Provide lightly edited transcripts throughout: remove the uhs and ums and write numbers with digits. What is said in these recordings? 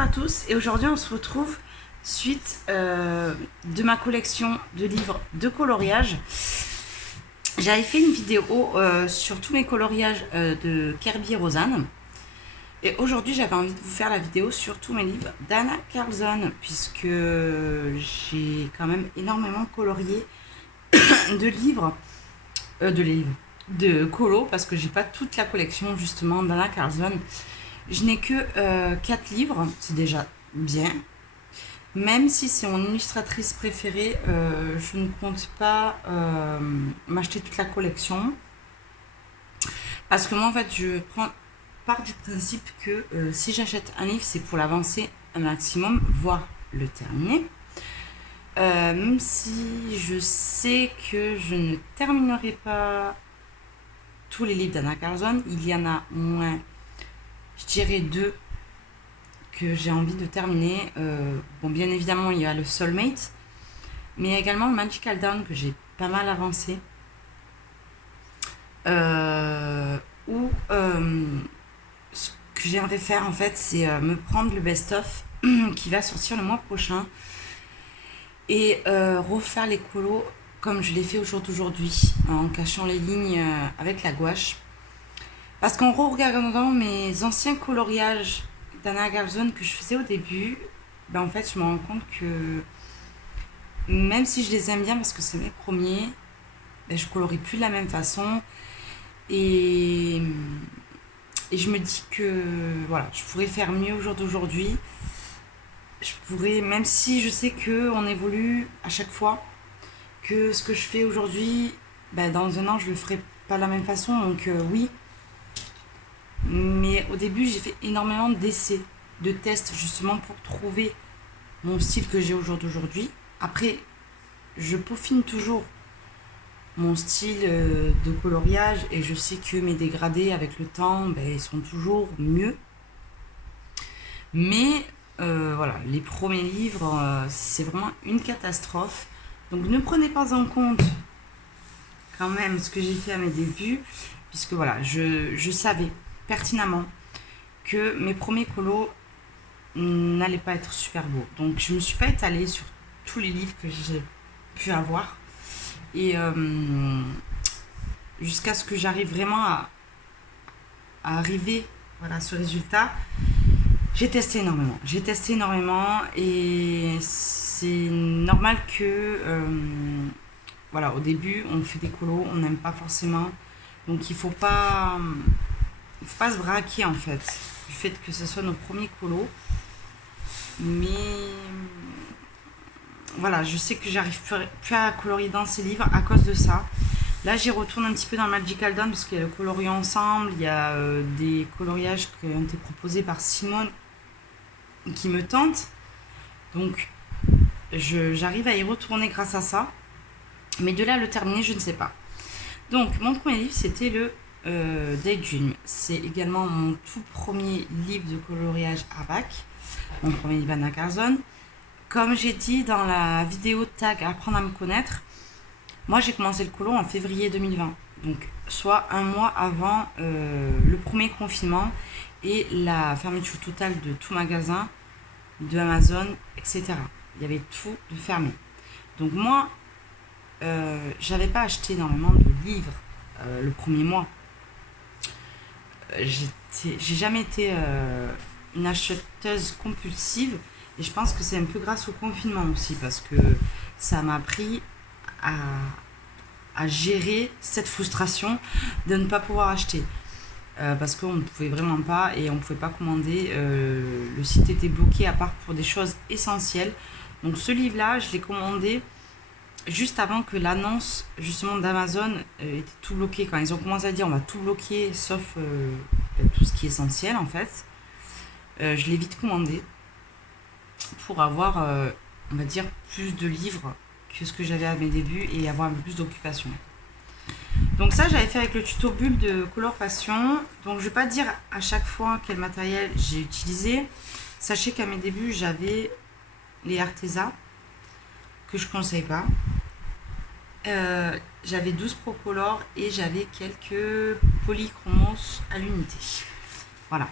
Bonjour à tous, et aujourd'hui on se retrouve suite de ma collection de livres de coloriage. J'avais fait une vidéo sur tous mes coloriages de Kirby et Rosanne, et aujourd'hui j'avais envie de vous faire la vidéo sur tous mes livres d'Anna Carlzon, puisque j'ai quand même énormément colorié de colo, parce que j'ai pas toute la collection justement d'Anna Carlzon. Je n'ai que 4 livres, c'est déjà bien. Même si c'est mon illustratrice préférée, je ne compte pas m'acheter toute la collection. Parce que moi, en fait, je pars du principe que si j'achète un livre, c'est pour l'avancer un maximum, voire le terminer. Même si je sais que je ne terminerai pas tous les livres d'Anna Carlzon, il y en a au moins, je dirais 2 que j'ai envie de terminer. Bon, bien évidemment, il y a le Soulmate, mais il y a également le Magical Dawn que j'ai pas mal avancé. Ce que j'aimerais faire en fait, c'est me prendre le best-of qui va sortir le mois prochain et refaire les colos comme je l'ai fait au jour d'aujourd'hui, en cachant les lignes avec la gouache. Parce qu'en regardant mes anciens coloriages d'Anna Carlzon que je faisais au début, ben en fait je me rends compte que même si je les aime bien parce que c'est mes premiers, ben je colorie plus de la même façon et je me dis que voilà, je pourrais faire mieux au jour d'aujourd'hui. Je pourrais, même si je sais que on évolue à chaque fois, que ce que je fais aujourd'hui, ben dans un an je le ferai pas de la même façon, donc oui. Mais au début, j'ai fait énormément d'essais, de tests, justement pour trouver mon style que j'ai au jour d'aujourd'hui. Après, je peaufine toujours mon style de coloriage et je sais que mes dégradés, avec le temps, ben, ils sont toujours mieux. Mais voilà, les premiers livres, c'est vraiment une catastrophe. Donc ne prenez pas en compte quand même ce que j'ai fait à mes débuts, puisque voilà, je savais pertinemment que mes premiers colos n'allaient pas être super beaux. Donc je me suis pas étalée sur tous les livres que j'ai pu avoir. Et jusqu'à ce que j'arrive vraiment à arriver voilà, ce résultat, j'ai testé énormément. J'ai testé énormément et c'est normal que voilà, au début on fait des colos, on n'aime pas forcément. Donc il faut pas se braquer en fait du fait que ce soit nos premiers colos. Mais voilà, je sais que j'arrive plus à colorier dans ces livres à cause de ça. Là, j'y retourne un petit peu dans Magical Dawn parce qu'il y a le coloriant ensemble, il y a des coloriages qui ont été proposés par Simone qui me tentent. Donc, j'arrive à y retourner grâce à ça. Mais de là à le terminer, je ne sais pas. Donc, mon premier livre, c'était le Daydream. C'est également mon tout premier livre de coloriage à bac. Mon premier livre Anna Carlzon. Comme j'ai dit dans la vidéo tag Apprendre à me connaître, moi j'ai commencé le colo en février 2020. Donc soit un mois avant le premier confinement et la fermeture totale de tout magasin, de Amazon, etc. Il y avait tout de fermé. Donc moi, j'avais pas acheté énormément de livres le premier mois. J'ai jamais été une acheteuse compulsive et je pense que c'est un peu grâce au confinement aussi parce que ça m'a appris à gérer cette frustration de ne pas pouvoir acheter parce qu'on ne pouvait vraiment pas et on ne pouvait pas commander, le site était bloqué à part pour des choses essentielles. Donc ce livre là je l'ai commandé juste avant que l'annonce justement d'Amazon était tout bloqué. Quand ils ont commencé à dire on va tout bloquer sauf tout ce qui est essentiel en fait, je l'ai vite commandé pour avoir on va dire plus de livres que ce que j'avais à mes débuts et avoir un peu plus d'occupation. Donc ça j'avais fait avec le tuto bulle de Color Passion. Donc je vais pas dire à chaque fois quel matériel j'ai utilisé. Sachez qu'à mes débuts j'avais les Arteza que je conseille pas. J'avais 12 Procolor et j'avais quelques polychromos à l'unité. Voilà.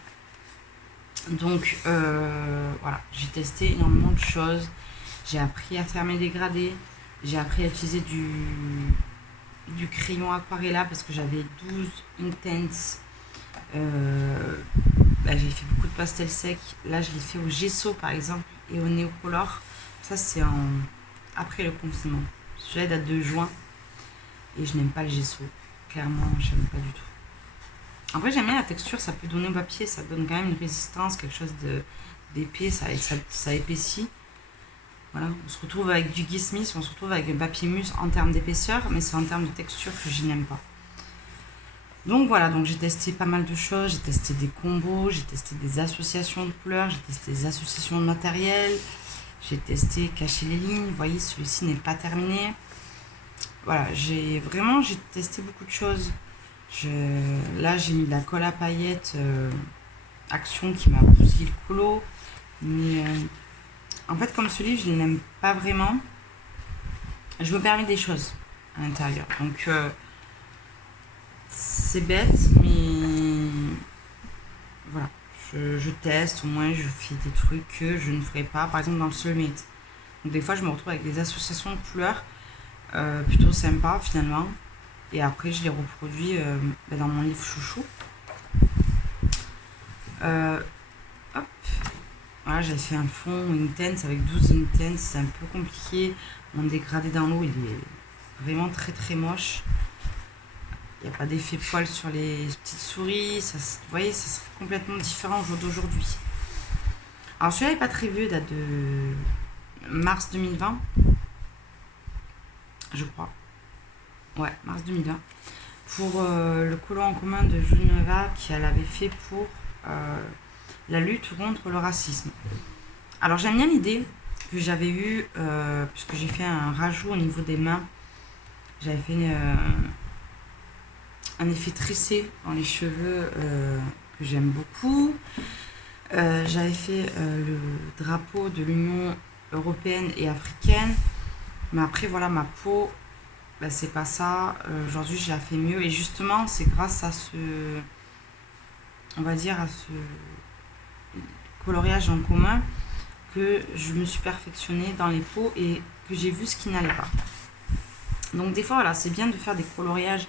Donc voilà, j'ai testé énormément de choses. J'ai appris à faire mes dégradés. J'ai appris à utiliser du crayon aquarella parce que j'avais 12 intense. J'ai fait beaucoup de pastels secs. Là, je l'ai fait au gesso par exemple et au néocolor. Ça, c'est après le confinement. Celui-là date de juin et je n'aime pas le gesso. Clairement, je n'aime pas du tout. Après, j'aime bien la texture, ça peut donner au papier, ça donne quand même une résistance, quelque chose d'épais, ça épaissit. Voilà, on se retrouve avec du Guy Smith, on se retrouve avec un papier mousse en termes d'épaisseur, mais c'est en termes de texture que je n'aime pas. Donc voilà, donc j'ai testé pas mal de choses, j'ai testé des combos, j'ai testé des associations de couleurs, j'ai testé des associations de matériel, j'ai testé cacher les lignes, vous voyez, celui-ci n'est pas terminé. Voilà, j'ai testé beaucoup de choses. Là, j'ai mis de la colle à paillettes Action qui m'a bousillé le colo. Mais en fait, comme ce livre, je ne l'aime pas vraiment. Je me permets des choses à l'intérieur. Donc, c'est bête, mais voilà. Je teste, au moins, je fais des trucs que je ne ferai pas. Par exemple, dans le Soulmate. Donc, des fois, je me retrouve avec des associations de couleurs plutôt sympas, finalement. Et après, je les reproduis dans mon livre chouchou. Hop. Voilà, j'avais fait un fond intense avec 12 intense. C'est un peu compliqué. Mon dégradé dans l'eau, il est vraiment très très moche. Il n'y a pas d'effet poil sur les petites souris. Ça, vous voyez, ça serait complètement différent au jour d'aujourd'hui. Alors celui-là n'est pas très vieux, date de mars 2020. Je crois. Ouais, mars 2020. Pour le colo en commun de Geneva qu'elle avait fait pour la lutte contre le racisme. Alors j'aime bien l'idée que j'avais eue, puisque j'ai fait un rajout au niveau des mains. J'avais fait un effet tressé dans les cheveux que j'aime beaucoup. J'avais fait le drapeau de l'Union européenne et africaine. Mais après, voilà, ma peau, c'est pas ça. Aujourd'hui, je la fais mieux. Et justement, c'est grâce à on va dire, à ce coloriage en commun que je me suis perfectionnée dans les peaux et que j'ai vu ce qui n'allait pas. Donc des fois, voilà, c'est bien de faire des coloriages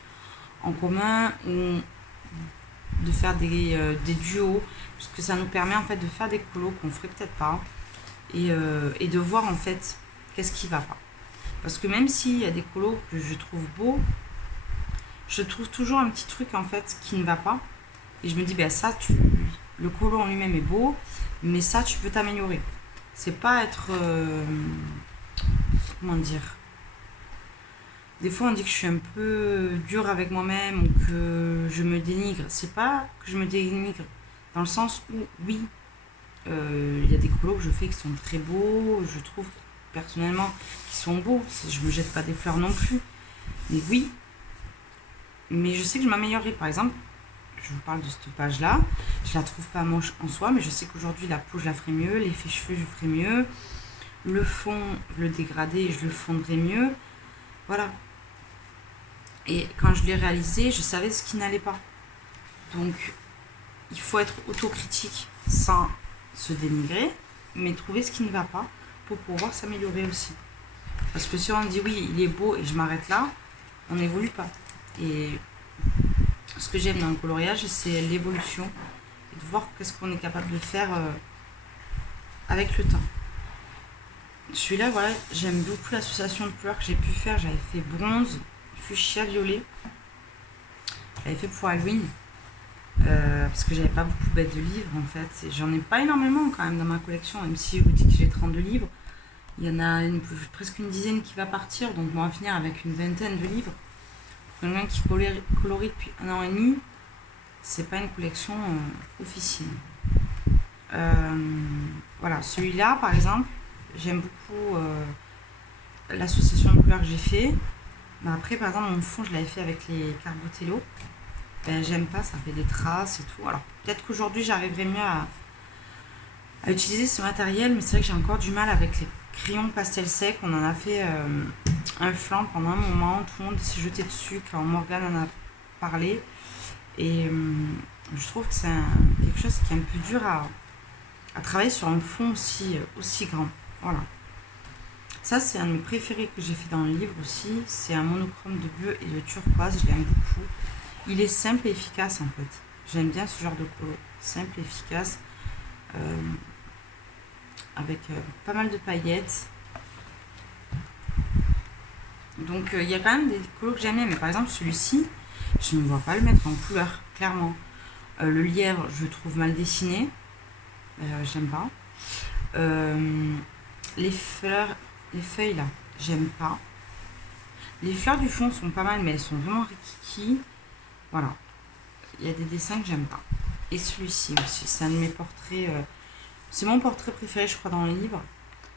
en commun ou de faire des duos, parce que ça nous permet en fait de faire des colos qu'on ferait peut-être pas et de voir en fait qu'est-ce qui va pas. Parce que même s'il y a des colos que je trouve beaux, je trouve toujours un petit truc en fait qui ne va pas. Et je me dis, ça, le colo en lui-même est beau, mais ça, tu peux t'améliorer. C'est pas être... comment dire? Des fois, on dit que je suis un peu dure avec moi-même ou que je me dénigre. C'est pas que je me dénigre, dans le sens où, oui, il y a des colos que je fais qui sont très beaux, je trouve personnellement qu'ils sont beaux. Je me jette pas des fleurs non plus. Mais oui, mais je sais que je m'améliorerai. Par exemple, je vous parle de cette page-là, je la trouve pas moche en soi, mais je sais qu'aujourd'hui, la peau, je la ferai mieux, l'effet cheveux, je ferai mieux, le fond, le dégradé, je le fondrai mieux. Voilà. Et quand je l'ai réalisé, je savais ce qui n'allait pas. Donc, il faut être autocritique sans se dénigrer, mais trouver ce qui ne va pas pour pouvoir s'améliorer aussi. Parce que si on dit oui, il est beau et je m'arrête là, on n'évolue pas. Et ce que j'aime dans le coloriage, c'est l'évolution et de voir qu'est-ce qu'on est capable de faire avec le temps. Celui-là, voilà, j'aime beaucoup l'association de couleurs que j'ai pu faire. J'avais fait bronze, fuchsia, violet. J'avais fait pour Halloween. Parce que j'avais pas beaucoup de livres en fait. Et j'en ai pas énormément quand même dans ma collection, même si je vous dis que j'ai 32 livres. Il y en a presque une dizaine qui va partir, donc on va finir avec une vingtaine de livres. Quelqu'un qui colorie depuis 1 an et demi, c'est pas une collection officielle. Voilà, celui-là par exemple, j'aime beaucoup l'association de couleurs que j'ai fait. Mais après, par exemple, mon fond, je l'avais fait avec les Carbotello. J'aime pas, ça fait des traces et tout. Alors peut-être qu'aujourd'hui j'arriverai mieux à utiliser ce matériel, mais c'est vrai que j'ai encore du mal avec les crayons pastel sec. On en a fait un flanc pendant un moment, tout le monde s'est jeté dessus quand Morgane en a parlé. Et je trouve que c'est quelque chose qui est un peu dur à travailler sur un fond aussi grand. Voilà. Ça, c'est un de mes préférés que j'ai fait dans le livre aussi. C'est un monochrome de bleu et de turquoise. Je l'aime beaucoup. Il est simple et efficace en fait. J'aime bien ce genre de colo. Simple et efficace. euh, avec pas mal de paillettes. Donc il y a quand même des colos que j'aime bien. Mais par exemple, celui-ci, je ne me vois pas le mettre en couleur, clairement. Le lièvre, je le trouve mal dessiné. J'aime pas. Les fleurs, les feuilles là, j'aime pas. Les fleurs du fond sont pas mal, mais elles sont vraiment rikiki. Voilà. Il y a des dessins que j'aime pas. Et celui-ci aussi, c'est un de mes portraits. C'est mon portrait préféré, je crois, dans le livre.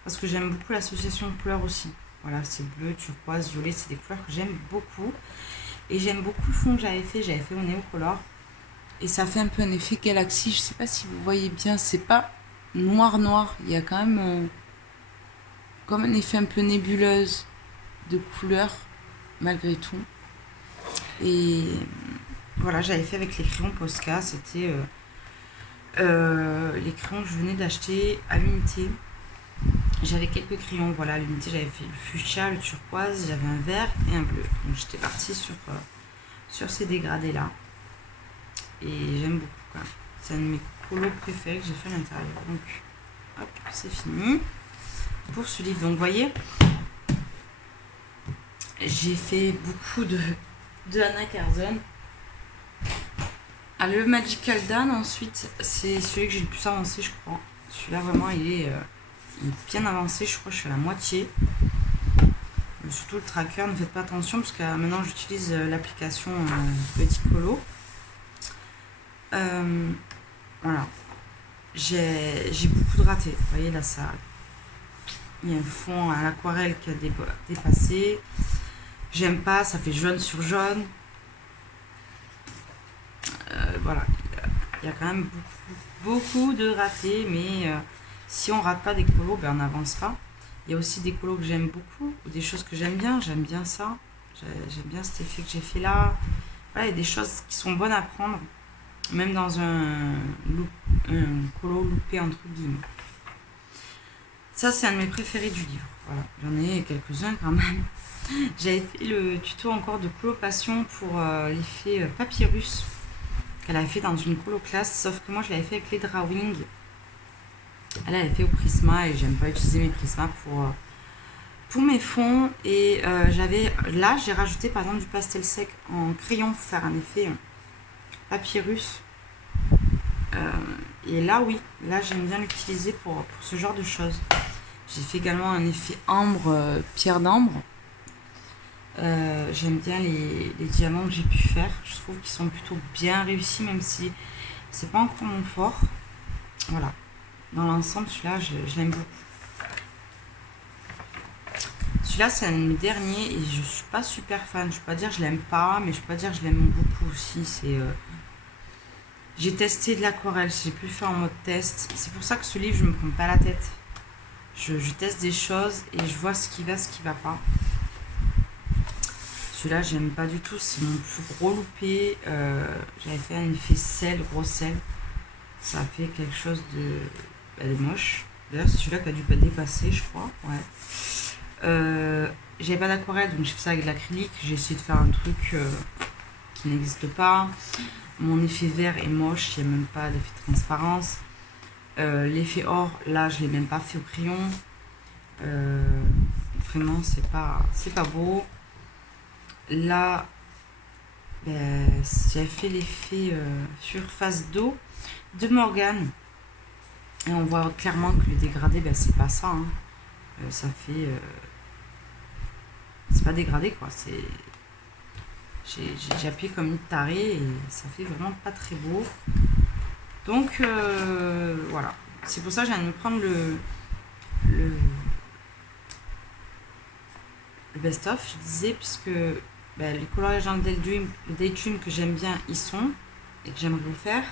Parce que j'aime beaucoup l'association de couleurs aussi. Voilà, c'est bleu, turquoise, violet, c'est des couleurs que j'aime beaucoup. Et j'aime beaucoup le fond que j'avais fait au néocolor. Et ça fait un peu un effet galaxie. Je sais pas si vous voyez bien, c'est pas noir. Il y a quand même comme un effet un peu nébuleuse de couleurs, malgré tout. Et voilà, j'avais fait avec les crayons Posca. C'était les crayons que je venais d'acheter à l'unité. J'avais quelques crayons, voilà, à l'unité, j'avais fait le fuchsia, le turquoise, j'avais un vert et un bleu. Donc j'étais partie sur ces dégradés-là. Et j'aime beaucoup quand même. C'est un de mes colos préférés que j'ai fait à l'intérieur. Donc, hop, c'est fini. Pour ce livre, donc vous voyez, j'ai fait beaucoup de Anna Carzon. Ah, le Magical Dan, ensuite, c'est celui que j'ai le plus avancé, je crois. Celui-là, vraiment, il est bien avancé. Je crois que je suis à la moitié. Surtout le tracker, ne faites pas attention parce que maintenant j'utilise l'application Petit Colo. Voilà. J'ai beaucoup de ratés. Vous voyez là, ça. Il y a un fond à l'aquarelle qui a dépassé. J'aime pas, ça fait jaune sur jaune. Voilà. Il y a quand même beaucoup de ratés, mais si on rate pas des colos, ben on n'avance pas. Il y a aussi des colos que j'aime beaucoup, ou des choses que j'aime bien ça. J'aime bien cet effet que j'ai fait là. Voilà, il y a des choses qui sont bonnes à prendre, même dans un colo loupé entre guillemets. Ça, c'est un de mes préférés du livre. Voilà, j'en ai quelques-uns quand même. J'avais fait le tuto encore de colocation pour l'effet papyrus qu'elle avait fait dans une colo classe, sauf que moi je l'avais fait avec les drawings. Elle avait fait au Prisma et j'aime pas utiliser mes Prisma pour mes fonds. Et j'ai rajouté par exemple du pastel sec en crayon pour faire un effet papyrus. Et là, oui, là j'aime bien l'utiliser pour ce genre de choses. J'ai fait également un effet ambre, pierre d'ambre. J'aime bien les diamants que j'ai pu faire. Je trouve qu'ils sont plutôt bien réussis, même si c'est pas encore mon fort. Voilà. Dans l'ensemble, celui-là, je l'aime beaucoup. Celui-là, c'est un de mes derniers et je suis pas super fan. Je peux pas dire que je l'aime pas, mais je peux pas dire que je l'aime beaucoup aussi. J'ai testé de l'aquarelle, j'ai pu le faire en mode test. C'est pour ça que ce livre, je me prends pas la tête. Je teste des choses et je vois ce qui va pas. Celui-là, j'aime pas du tout. C'est mon plus gros loupé. J'avais fait un effet sel, gros sel. Ça a fait quelque chose de... Elle est moche. D'ailleurs, c'est celui-là qui a dû pas dépasser, je crois. Ouais. J'avais pas d'aquarelle, donc j'ai fait ça avec de l'acrylique. J'ai essayé de faire un truc qui n'existe pas. Mon effet vert est moche, il n'y a même pas d'effet de transparence. L'effet or, là, je l'ai même pas fait au crayon. Vraiment, c'est pas beau. Là, j'avais fait l'effet surface d'eau de Morgane. Et on voit clairement que le dégradé, c'est pas ça. Hein. Ça fait... c'est pas dégradé, quoi. J'ai appuyé comme une tarée et ça fait vraiment pas très beau. Donc, voilà. C'est pour ça que j'ai envie de me prendre le best-of, je disais, puisque les coloriages dans le Daydream que j'aime bien, ils sont, et que j'aimerais vous faire.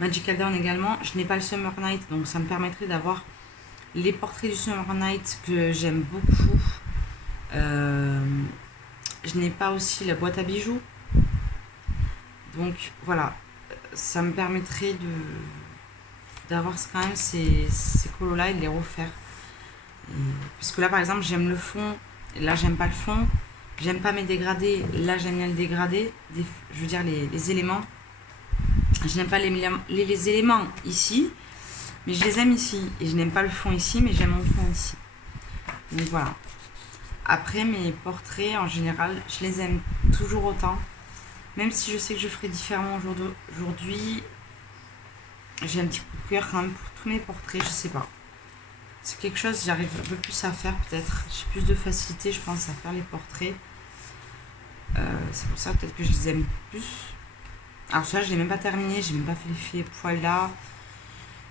Magical Dawn également. Je n'ai pas le Summer Night, donc ça me permettrait d'avoir les portraits du Summer Night que j'aime beaucoup. Je n'ai pas aussi la boîte à bijoux. Donc voilà, ça me permettrait d'avoir quand même ces colos là et de les refaire. Et, puisque là par exemple j'aime le fond, et là j'aime pas le fond, j'aime pas mes dégradés, là j'aime bien le dégradé, je veux dire les éléments. Je n'aime pas les éléments ici, mais je les aime ici. Et je n'aime pas le fond ici, mais j'aime mon fond ici. Donc voilà. Après, mes portraits, en général, je les aime toujours autant. Même si je sais que je ferai différemment aujourd'hui, j'ai un petit coup de cœur quand même pour tous mes portraits, je sais pas. C'est quelque chose, j'arrive un peu plus à faire peut-être. J'ai plus de facilité, je pense, à faire les portraits. C'est pour ça peut-être que je les aime plus. Alors ça, je l'ai même pas terminé, j'ai même pas fait les poils là.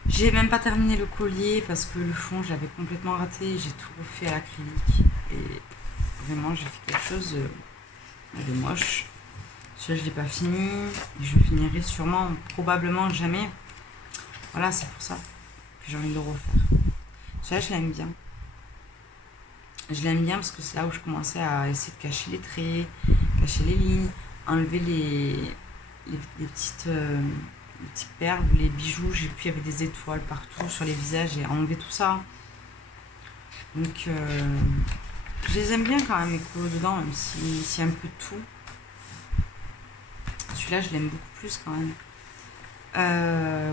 J'ai même pas terminé le collier parce que le fond, j'avais complètement raté. J'ai tout refait à l'acrylique. Et vraiment, j'ai fait quelque chose de moche. Celui-là, je l'ai pas fini. Et je le finirai sûrement, probablement jamais. Voilà, c'est pour ça que j'ai envie de le refaire. Celui-là, je l'aime bien. Je l'aime bien parce que c'est là où je commençais à essayer de cacher les traits, cacher les lignes, enlever les petites perles, les bijoux. J'ai pu, il y avait des étoiles partout sur les visages et enlever tout ça. Donc, je les aime bien quand même, mes colos dedans, même s'il y a un peu de tout. Celui-là, je l'aime beaucoup plus quand même.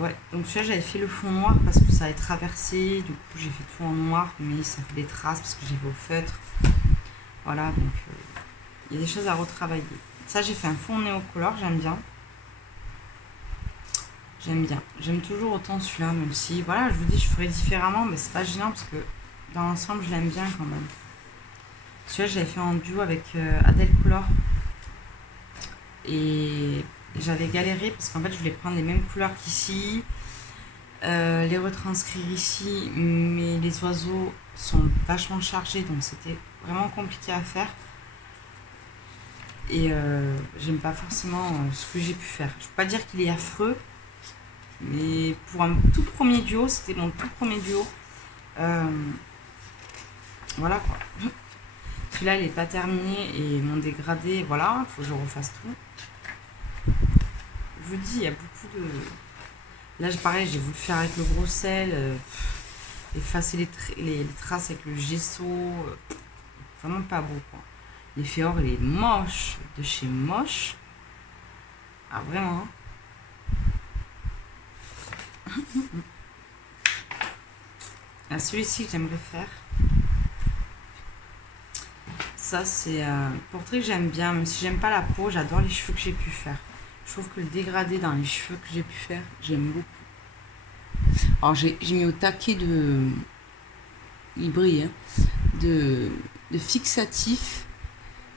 Ouais, donc celui-là, j'avais fait le fond noir parce que ça avait traversé. Du coup, j'ai fait tout en noir, mais ça fait des traces parce que j'ai fait au feutre. Voilà, donc il y a des choses à retravailler. Ça, j'ai fait un fond néocolore, j'aime bien. J'aime bien. J'aime toujours autant celui-là, même si, voilà, je vous dis, je ferais différemment, mais c'est pas gênant parce que dans l'ensemble, je l'aime bien quand même. Celui-là, j'avais fait en duo avec Adèle Color. Et j'avais galéré parce qu'en fait, je voulais prendre les mêmes couleurs qu'ici, les retranscrire ici, mais les oiseaux sont vachement chargés, donc c'était vraiment compliqué à faire. Et j'aime pas forcément ce que j'ai pu faire. Je peux pas dire qu'il est affreux, mais pour un tout premier duo, c'était mon tout premier duo. Voilà quoi. Celui-là, il n'est pas terminé et mon dégradé, voilà, il faut que je refasse tout. Je vous dis, il y a beaucoup de... Là, pareil, j'ai voulu faire avec le gros sel, effacer les traces avec le gesso. Vraiment pas beau, quoi. L'effet or, il est moche, de chez moche. Ah, vraiment. Ah, celui-ci que j'aimerais faire. Ça, c'est un portrait que j'aime bien, même si j'aime pas la peau, j'adore les cheveux que j'ai pu faire. Je trouve que le dégradé dans les cheveux que j'ai pu faire, j'aime beaucoup. Alors, j'ai mis au taquet de... Il brille, hein, de fixatif,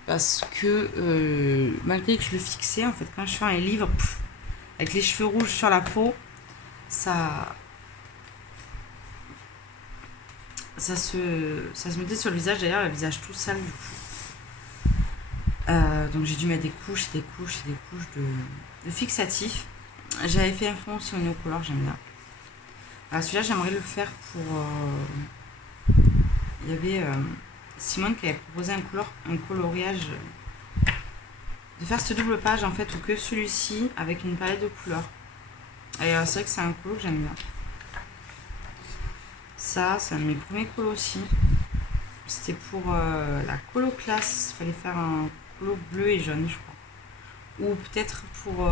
parce que malgré que je le fixais, en fait, quand je fais un livre, avec les cheveux rouges sur la peau, ça se mettait sur le visage, d'ailleurs, le visage tout sale, du coup. Donc j'ai dû mettre des couches et des couches et des couches de fixatif. J'avais fait un fond aussi au néocolore, j'aime bien. Alors celui-là, j'aimerais le faire pour... il y avait Simone qui avait proposé un coloriage, de faire ce double page en fait, ou que celui-ci avec une palette de couleurs. Et c'est vrai que c'est un colo que j'aime bien. Ça, c'est un de mes premiers colos aussi. C'était pour la colo classe. Il fallait faire un colo bleu et jaune, je crois. Ou peut-être pour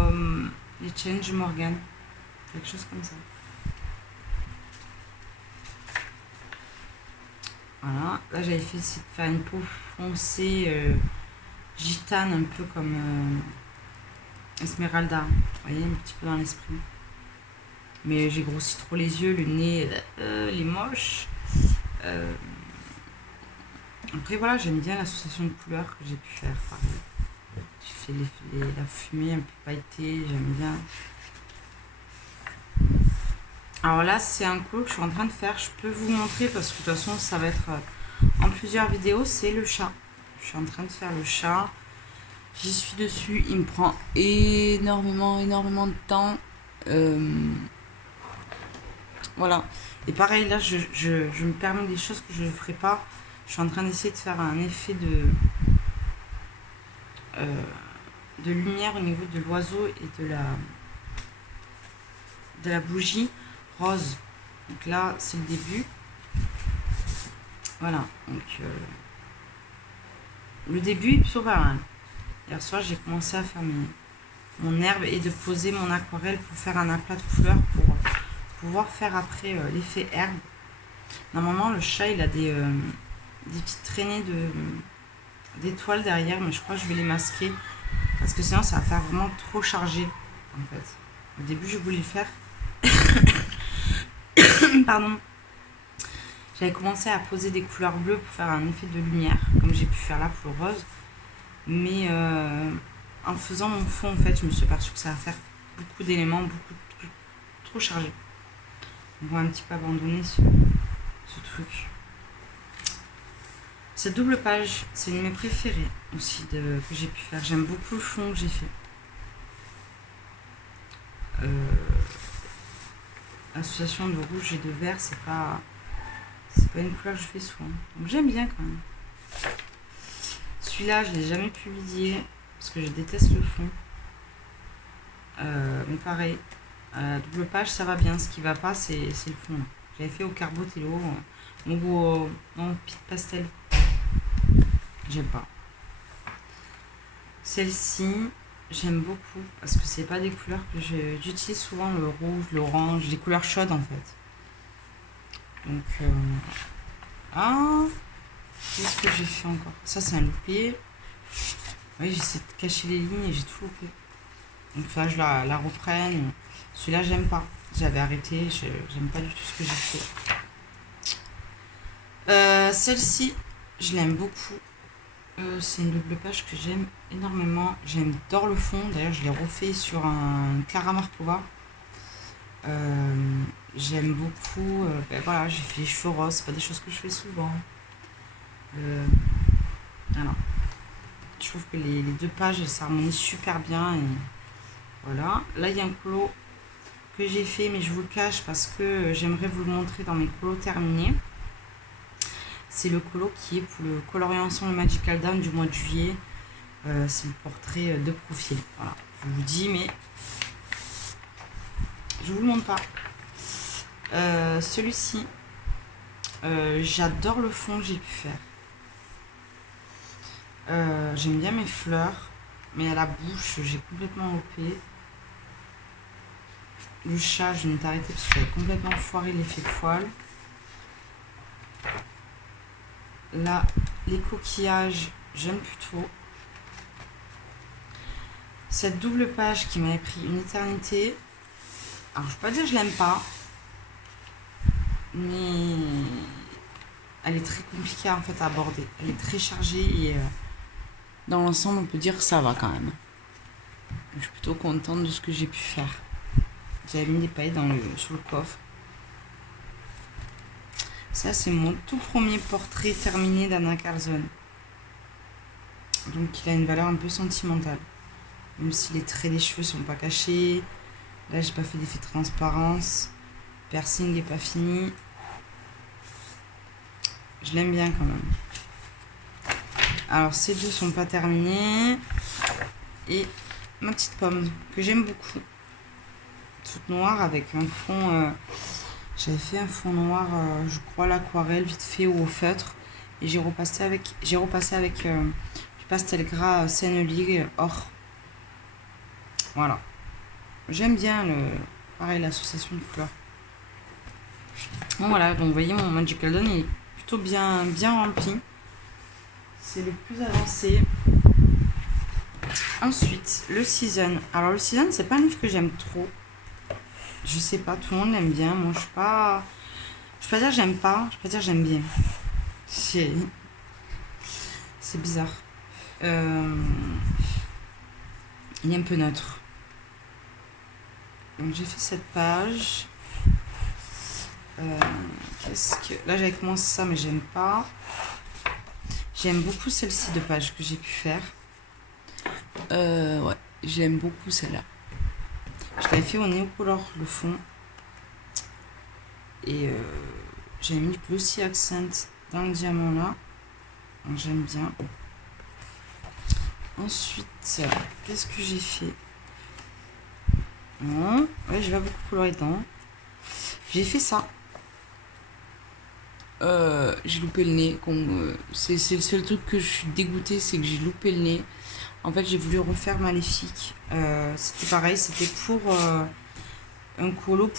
les Challenge Morgan. Quelque chose comme ça. Voilà. Là, j'avais fait essayer de faire une peau foncée, gitane, un peu comme Esmeralda. Vous voyez, un petit peu dans l'esprit. Mais j'ai grossi trop les yeux, le nez, il est moche. Après, voilà, j'aime bien l'association de couleurs que j'ai pu faire. J'ai fait la fumée un peu pailletée, j'aime bien. Alors là, c'est un colo que je suis en train de faire. Je peux vous montrer parce que de toute façon, ça va être en plusieurs vidéos. C'est le chat. Je suis en train de faire le chat. J'y suis dessus. Il me prend énormément de temps. Voilà. Et pareil, là, je me permets des choses que je ne ferai pas. Je suis en train d'essayer de faire un effet de lumière au niveau de l'oiseau et de la bougie. rose. Donc là, c'est le début. Voilà, donc le début est plutôt pas mal. Hier soir, j'ai commencé à faire mon herbe et de poser mon aquarelle pour faire un aplat de couleurs pour pouvoir faire après l'effet herbe. Normalement, le chat, il a des petites traînées d'étoiles derrière, mais je crois que je vais les masquer parce que sinon, ça va faire vraiment trop chargé, en fait. Au début, je voulais le faire. Pardon. J'avais commencé à poser des couleurs bleues pour faire un effet de lumière, comme j'ai pu faire là pour le rose. Mais en faisant mon fond, en fait, je me suis aperçue que ça va faire beaucoup d'éléments, beaucoup de trucs trop chargés. On va un petit peu abandonner ce truc. Cette double page, c'est une de mes préférées aussi que j'ai pu faire. J'aime beaucoup le fond que j'ai fait. L'association de rouge et de vert, c'est pas une couleur que je fais souvent. Donc j'aime bien quand même. Celui-là, je ne l'ai jamais publié parce que je déteste le fond. Mais pareil, la double page, ça va bien. Ce qui va pas, c'est le fond. J'avais fait au Carbotello, non, pastel. J'aime pas. Celle-ci, j'aime beaucoup parce que c'est pas des couleurs que j'utilise souvent, le rouge, l'orange, des couleurs chaudes en fait. Donc, qu'est-ce que j'ai fait encore? Ça, c'est un loupé. Oui, j'essaie de cacher les lignes et j'ai tout loupé. Donc là, je la reprenne. Celui-là, j'aime pas. J'avais arrêté. J'aime pas du tout ce que j'ai fait. Celle-ci, je l'aime beaucoup. C'est une double page que j'aime énormément. J'adore le fond. D'ailleurs, je l'ai refait sur un Clara Markova. J'aime beaucoup. Voilà, j'ai fait les cheveux roses. C'est pas des choses que je fais souvent. Voilà. Je trouve que les deux pages, ça harmonise super bien. Et voilà. Là, il y a un colo que j'ai fait, mais je vous le cache parce que j'aimerais vous le montrer dans mes colos terminés. C'est le colo qui est pour le colorier ensemble Magical Down du mois de juillet. C'est le portrait de profil. Voilà. Je vous dis, mais je vous le montre pas. Celui-ci, j'adore le fond que j'ai pu faire. J'aime bien mes fleurs, mais à la bouche, j'ai complètement opé. Le chat, je vais m'arrêter parce que j'avais complètement foiré l'effet poil. Là, les coquillages, j'aime plutôt. Cette double page qui m'avait pris une éternité. Alors, je ne peux pas dire que je l'aime pas, mais elle est très compliquée en fait à aborder. Elle est très chargée et dans l'ensemble, on peut dire que ça va quand même. Je suis plutôt contente de ce que j'ai pu faire. J'avais mis des paillettes sur le coffre. Ça, c'est mon tout premier portrait terminé d'Anna Carlson. Donc, il a une valeur un peu sentimentale. Même si les traits des cheveux sont pas cachés. Là, j'ai pas fait d'effet de transparence. Piercing n'est pas fini. Je l'aime bien quand même. Alors, ces deux sont pas terminés. Et ma petite pomme, que j'aime beaucoup. Toute noire avec un fond... J'avais fait un fond noir, je crois, l'aquarelle, vite fait ou au feutre. Et j'ai repassé avec du pastel gras Sennelier or. Voilà. J'aime bien pareil, l'association de couleurs. Bon, voilà, donc vous voyez, mon Magical Dawn est plutôt bien rempli. C'est le plus avancé. Ensuite, le Season. Alors, le Season, c'est pas un livre que j'aime trop. Je sais pas, tout le monde l'aime bien. Moi, je suis pas. Je peux pas dire j'aime pas, je peux pas dire j'aime bien. C'est bizarre. Il est un peu neutre. Donc, j'ai fait cette page. Là, j'avais commencé ça, mais j'aime pas. J'aime beaucoup celle-ci de page que j'ai pu faire. Ouais, j'aime beaucoup celle-là. Je l'avais fait au Neocolor, le fond. Et j'avais mis du Glossy Accent dans le diamant là. Donc j'aime bien. Ensuite, qu'est-ce que j'ai fait? Non, ouais, je vais beaucoup colorer dedans. J'ai fait ça. J'ai loupé le nez. C'est le seul truc que je suis dégoûtée, c'est que j'ai loupé le nez. En fait, j'ai voulu refaire Maléfique. C'était pareil, c'était pour un colo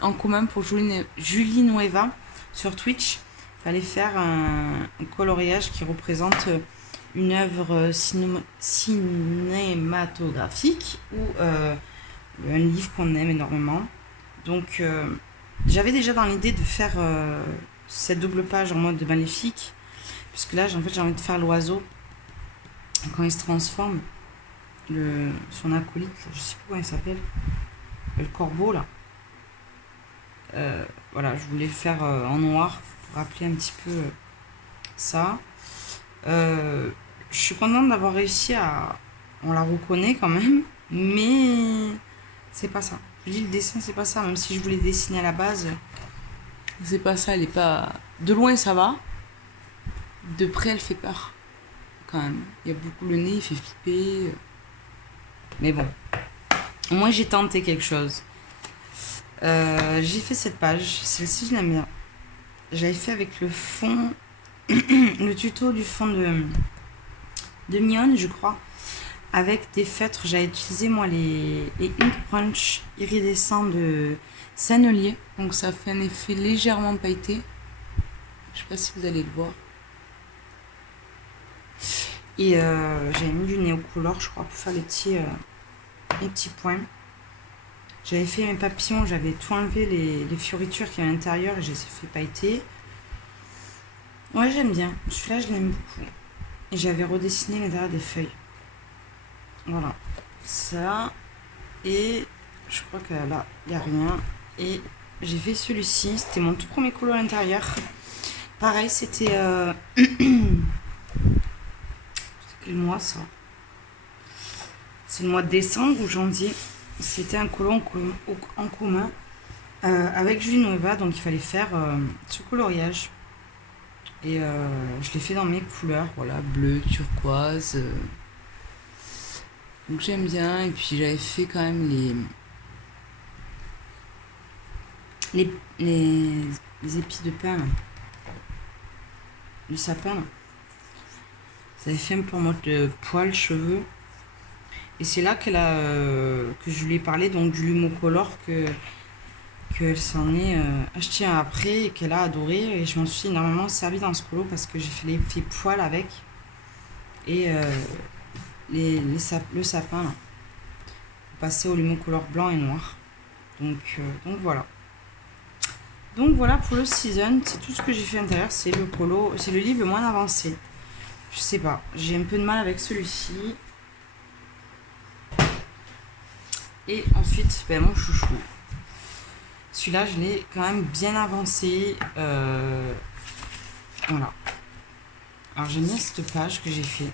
en commun pour Julie Nueva sur Twitch. Il fallait faire un coloriage qui représente une œuvre cinématographique ou un livre qu'on aime énormément. Donc, j'avais déjà dans l'idée de faire cette double page en mode de Maléfique, puisque là, en fait, j'ai envie de faire l'oiseau quand il se transforme, son acolyte, je sais plus comment il s'appelle, le corbeau là. Voilà, je voulais le faire en noir pour rappeler un petit peu ça. Je suis contente d'avoir réussi à. On la reconnaît quand même, mais c'est pas ça. Je dis le dessin, c'est pas ça, même si je voulais dessiner à la base. C'est pas ça, elle est pas. De loin, ça va. De près, elle fait peur. Quand même. Il y a beaucoup le nez, il fait flipper. Mais bon. Au moins, j'ai tenté quelque chose. J'ai fait cette page. Celle-ci, je l'aime bien. J'avais fait avec le fond. Le tuto du fond de Mion, je crois. Avec des feutres. J'avais utilisé, moi, les Ink Punch iridescents de Sennelier. Donc, ça fait un effet légèrement pailleté. Je sais pas si vous allez le voir. Et j'avais mis du néocolor, je crois, pour faire les petits points. J'avais fait mes papillons, j'avais tout enlevé les fioritures qu'il y a à l'intérieur et je les ai fait pailleter. Ouais, j'aime bien. Celui-là, je l'aime beaucoup. Et j'avais redessiné l'intérieur des feuilles. Voilà. Ça. Et je crois que là, il n'y a rien. Et j'ai fait celui-ci. C'était mon tout premier colo à l'intérieur. Pareil, c'était... quel mois ça? C'est le mois de décembre ou janvier. C'était un colo en commun avec Julie Nueva, donc il fallait faire ce coloriage. Et je l'ai fait dans mes couleurs, voilà, bleu, turquoise. Donc j'aime bien. Et puis j'avais fait quand même les épis de pain, là. Du sapin, là. Ça avait fait un peu en mode de poils, cheveux. Et c'est là que je lui ai parlé donc du Lumocolor qu'elle s'en est acheté un après et qu'elle a adoré. Et je m'en suis énormément servi dans ce colo parce que j'ai fait l'effet poils avec. Et le sapin là. Passer au Lumocolor blanc et noir. Donc voilà. Donc voilà pour le season. C'est tout ce que j'ai fait à l'intérieur. C'est le colo. C'est le livre le moins avancé. Je sais pas. J'ai un peu de mal avec celui-ci. Et ensuite, ben, mon chouchou. Celui-là, je l'ai quand même bien avancé. Voilà. Alors, j'aime bien cette page que j'ai fait.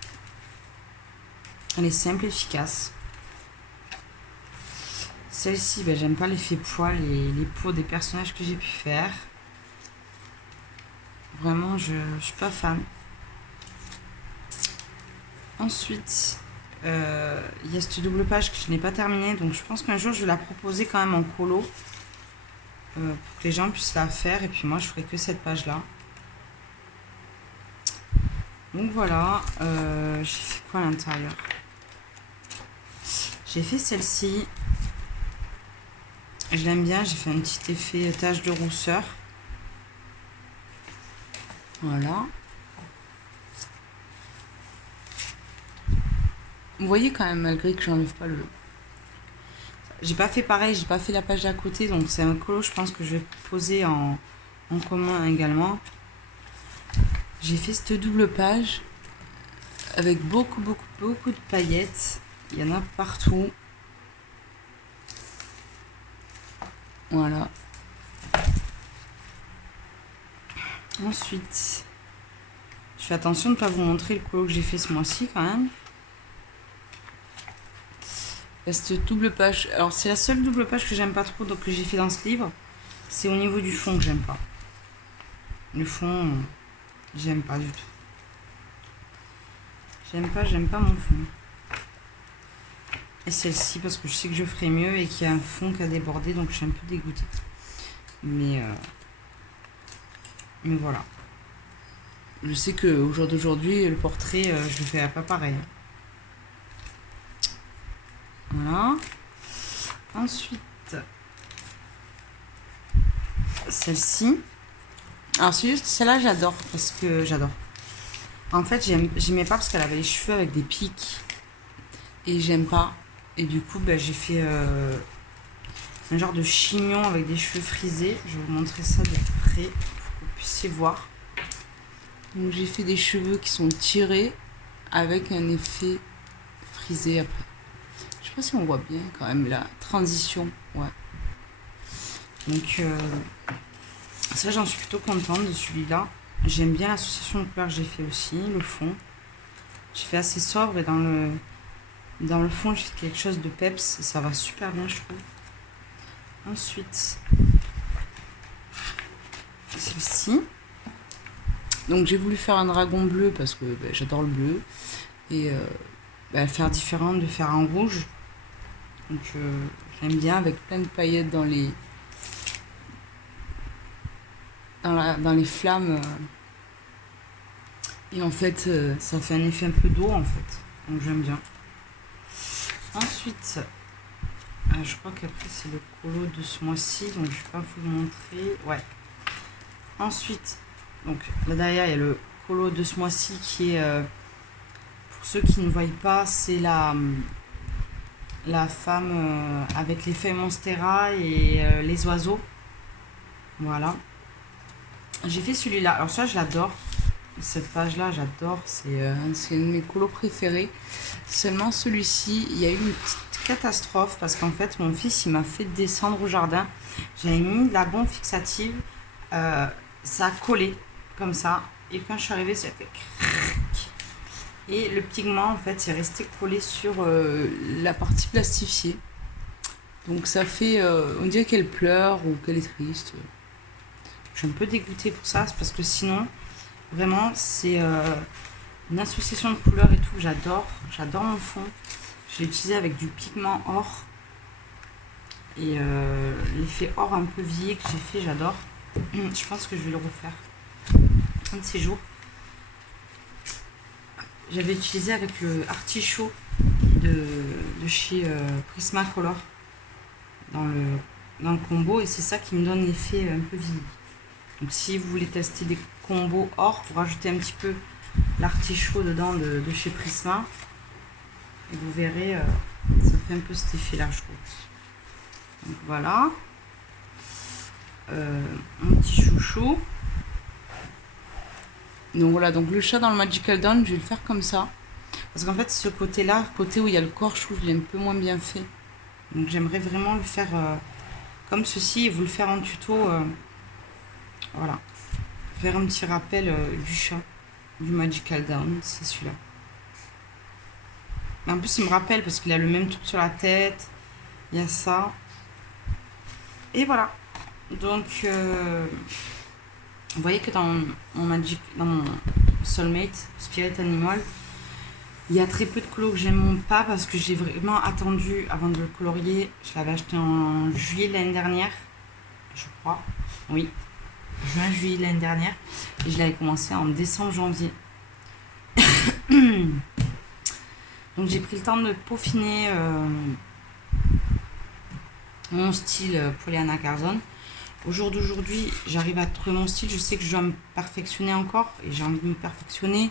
Elle est simple et efficace. Celle-ci, ben, j'aime pas l'effet poil et les peaux des personnages que j'ai pu faire. Vraiment, je suis pas fan. Ensuite... il y a cette double page que je n'ai pas terminée, donc je pense qu'un jour je vais la proposer quand même en colo pour que les gens puissent la faire, et puis moi je ferai que cette page là. Donc voilà, j'ai fait quoi à l'intérieur? J'ai fait celle-ci, je l'aime bien, j'ai fait un petit effet tache de rousseur. Voilà. Vous voyez quand même, malgré que j'enlève pas le... J'ai pas fait pareil, j'ai pas fait la page d'à côté, donc c'est un colo, je pense que je vais poser en commun également. J'ai fait cette double page avec beaucoup de paillettes. Il y en a partout. Voilà. Ensuite, je fais attention de ne pas vous montrer le colo que j'ai fait ce mois-ci quand même. Cette double page, alors c'est la seule double page que j'aime pas trop, donc que j'ai fait dans ce livre. C'est au niveau du fond que j'aime pas. Le fond, j'aime pas du tout. J'aime pas mon fond. Et celle-ci parce que je sais que je ferai mieux et qu'il y a un fond qui a débordé, donc je suis un peu dégoûtée. Mais voilà. Je sais qu'au jour d'aujourd'hui, le portrait, je le fais pas pareil. Voilà. Ensuite, celle-ci. Alors celle-là, j'adore parce que j'adore. En fait, j'aimais pas parce qu'elle avait les cheveux avec des pics. Et j'aime pas. Et du coup, j'ai fait un genre de chignon avec des cheveux frisés. Je vais vous montrer ça de près pour que vous puissiez voir. Donc j'ai fait des cheveux qui sont tirés avec un effet frisé après. Je sais pas si on voit bien quand même la transition. Ouais. Donc ça, j'en suis plutôt contente de celui-là. J'aime bien l'association de couleurs que j'ai fait aussi, le fond. J'ai fait assez sobre et dans le fond, j'ai fait quelque chose de peps et ça va super bien, je trouve. Ensuite, celle-ci. Donc j'ai voulu faire un dragon bleu parce que j'adore le bleu. Et faire différent de faire un rouge. Donc j'aime bien avec plein de paillettes dans les flammes. Et en fait, ça fait un effet un peu d'eau en fait. Donc j'aime bien. Ensuite, je crois qu'après c'est le colo de ce mois-ci. Donc je vais pas vous le montrer. Ouais. Ensuite, donc là derrière il y a le colo de ce mois-ci qui est, pour ceux qui ne voient pas, c'est la femme avec les feuilles monstera et les oiseaux. Voilà. J'ai fait celui-là. Alors ça, je l'adore. Cette page-là, j'adore. C'est une de mes colos préférés. Seulement celui-ci, il y a eu une petite catastrophe parce qu'en fait, mon fils, il m'a fait descendre au jardin. J'avais mis de la bombe fixative. Ça a collé comme ça. Et quand je suis arrivée, ça a fait crac. Et le pigment, en fait, est resté collé sur la partie plastifiée. Donc ça fait... on dirait qu'elle pleure ou qu'elle est triste. Je suis un peu dégoûtée pour ça, parce que sinon, vraiment, c'est une association de couleurs et tout. J'adore. J'adore mon fond. Je l'ai utilisé avec du pigment or. Et l'effet or un peu vieilli que j'ai fait, j'adore. Je pense que je vais le refaire un de ces jours. J'avais utilisé avec le artichaut de chez Prismacolor dans le combo et c'est ça qui me donne l'effet un peu vieilli. Donc si vous voulez tester des combos or, vous rajoutez un petit peu l'artichaut dedans de chez Prisma et vous verrez, ça fait un peu cet effet là, je trouve. Donc voilà, mon petit chouchou. Donc voilà, donc le chat dans le Magical Dawn, je vais le faire comme ça. Parce qu'en fait, ce côté-là, côté où il y a le corps, je trouve qu'il est un peu moins bien fait. Donc j'aimerais vraiment le faire comme ceci et vous le faire en tuto. Voilà. Faire un petit rappel du chat, du Magical Dawn, c'est celui-là. Mais en plus, il me rappelle parce qu'il a le même truc sur la tête. Il y a ça. Et voilà. Donc... vous voyez que dans mon Soulmate, Spirit Animal, il y a très peu de colos que j'aime pas parce que j'ai vraiment attendu avant de le colorier. Je l'avais acheté en juillet l'année dernière, je crois. Oui, juillet l'année dernière. Et je l'avais commencé en décembre, janvier. Donc j'ai pris le temps de peaufiner mon style Pollyanna Carzon. Au jour d'aujourd'hui, j'arrive à trouver mon style. Je sais que je dois me perfectionner encore et j'ai envie de me perfectionner.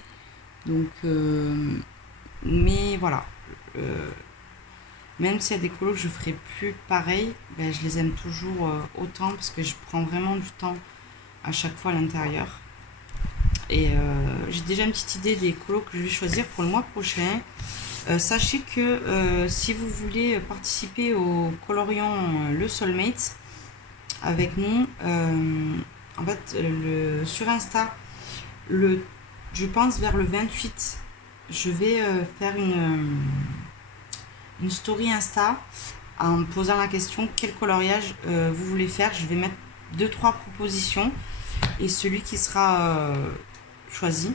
Donc, mais voilà. Même s'il y a des colos que je ferai plus pareil, je les aime toujours autant parce que je prends vraiment du temps à chaque fois à l'intérieur. Et j'ai déjà une petite idée des colos que je vais choisir pour le mois prochain. Sachez que si vous voulez participer au coloriant Le Soulmate, avec nous, en fait, sur Insta, je pense vers le 28, je vais faire une story Insta en me posant la question quel coloriage vous voulez faire. Je vais mettre 2-3 propositions et celui qui sera choisi,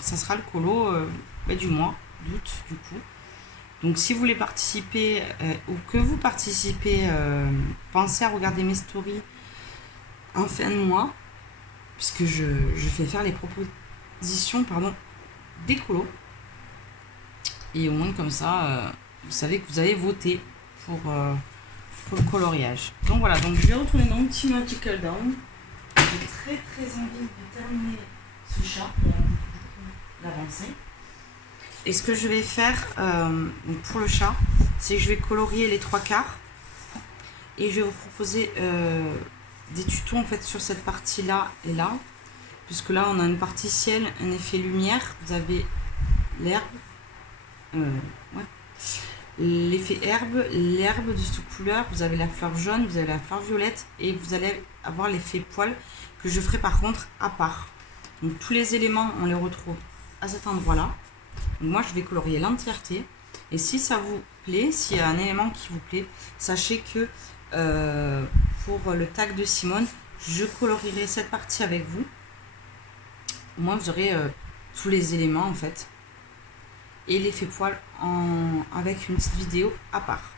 ça sera le colo du mois d'août du coup. Donc si vous voulez participer ou que vous participez, pensez à regarder mes stories en fin de mois, puisque je fais faire les propositions des colos. Et au moins comme ça, vous savez que vous avez voté pour le coloriage. Donc voilà, donc je vais retourner dans mon petit Magical Down. J'ai très envie de terminer ce chat et d'avancer. Et ce que je vais faire pour le chat, c'est que je vais colorier les 3/4 et je vais vous proposer des tutos en fait sur cette partie là et là, puisque là on a une partie ciel, un effet lumière, vous avez l'herbe, l'effet herbe, l'herbe de cette couleur, vous avez la fleur jaune, vous avez la fleur violette et vous allez avoir l'effet poil que je ferai par contre à part. Donc tous les éléments on les retrouve à cet endroit là. Donc moi je vais colorier l'entièreté et si ça vous plaît, s'il y a un élément qui vous plaît, sachez que pour le tag de Simone, je colorierai cette partie avec vous. Au moins vous aurez tous les éléments en fait. Et l'effet poil avec une petite vidéo à part.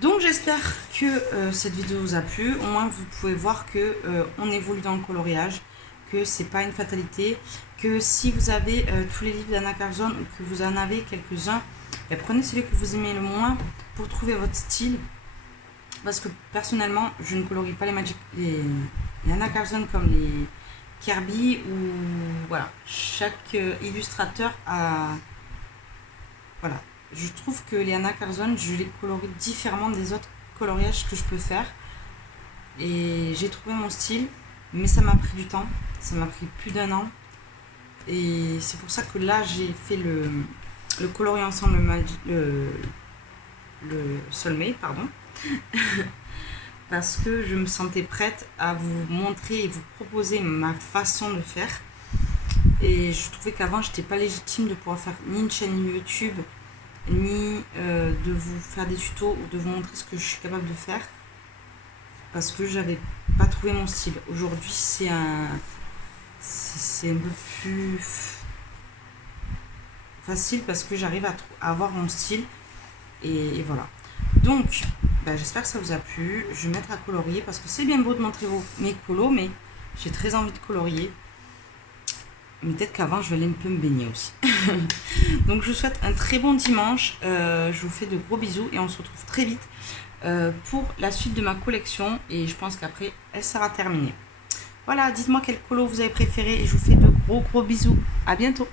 Donc j'espère que cette vidéo vous a plu. Au moins vous pouvez voir que on évolue dans le coloriage, que c'est pas une fatalité, que si vous avez tous les livres d'Anna Carlson ou que vous en avez quelques-uns, prenez celui que vous aimez le moins pour trouver votre style. Parce que personnellement, je ne colorie pas les Anna Carlson comme les Kirby ou voilà. Chaque illustrateur a voilà. Je trouve que les Anna Carlson, je les colorie différemment des autres coloriages que je peux faire. Et j'ai trouvé mon style, mais ça m'a pris du temps. Ça m'a pris plus d'1 an. Et c'est pour ça que là, j'ai fait le coloris ensemble, le Soulmate, pardon. Parce que je me sentais prête à vous montrer et vous proposer ma façon de faire. Et je trouvais qu'avant, je n'étais pas légitime de pouvoir faire ni une chaîne YouTube, ni de vous faire des tutos ou de vous montrer ce que je suis capable de faire. Parce que j'avais pas trouvé mon style. Aujourd'hui, c'est un peu plus facile parce que j'arrive à avoir mon style. Et voilà. Donc, j'espère que ça vous a plu. Je vais mettre à colorier parce que c'est bien beau de montrer mes colos, mais j'ai très envie de colorier. Mais peut-être qu'avant, je vais aller un peu me baigner aussi. Donc, je vous souhaite un très bon dimanche. Je vous fais de gros bisous et on se retrouve très vite pour la suite de ma collection. Et je pense qu'après, elle sera terminée. Voilà, dites-moi quel colo vous avez préféré et je vous fais de gros bisous. À bientôt.